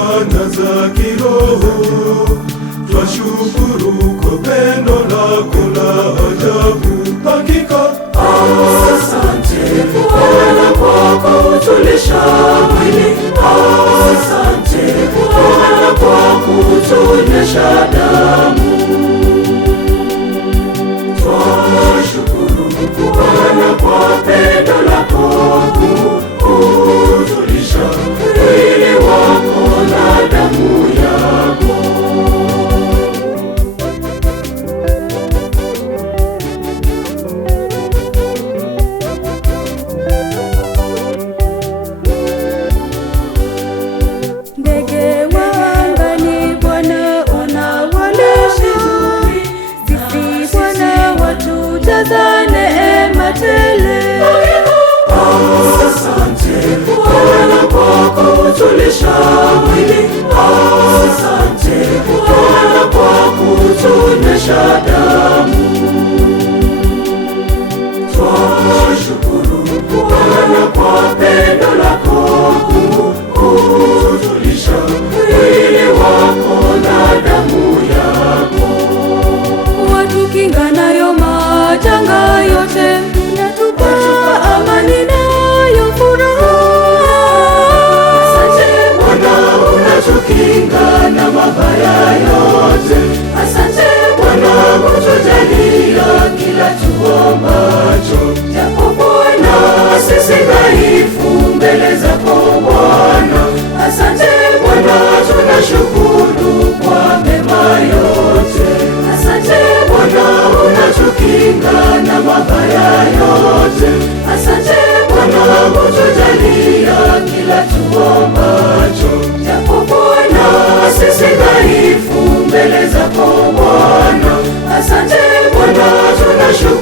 Bwana za kiroho. Twashukuru kwa pendo lako la ajabu. Hakika asante Bwana kwa kutulisha mwili. Asante Bwana kwa kutunyesha damu. Twashukuru Bwana kwa pendo lako kutulisha mwili wako na damu yako. Ndege wa angani Bwana unawalisha, sisi Bwana watujaza neema tele. Asante Bwana kwa kutulisha mwili. Asante Bwana kwa kutunyesha damu. Twashukuru Bwana kwa pendo lako kutulisha mwili wako na damu yako. Watukinga nayo majanga yote, unatupa amani nayo furaha. Asante Bwana unatukinga na mabaya yote. Asante Bwana kutujalia kila tuombacho. Japo Bwana sisi dhaifu mbele zako Bwana. Asante Bwana tunashukuru kwa mema yote. Asante Bwana unatukinga na mabaya yote. Asante Bwana kutujalia kila tuombacho. Japo Bwana sisi dhaifu mbele zako Bwana. Asante Bwana tunashukuru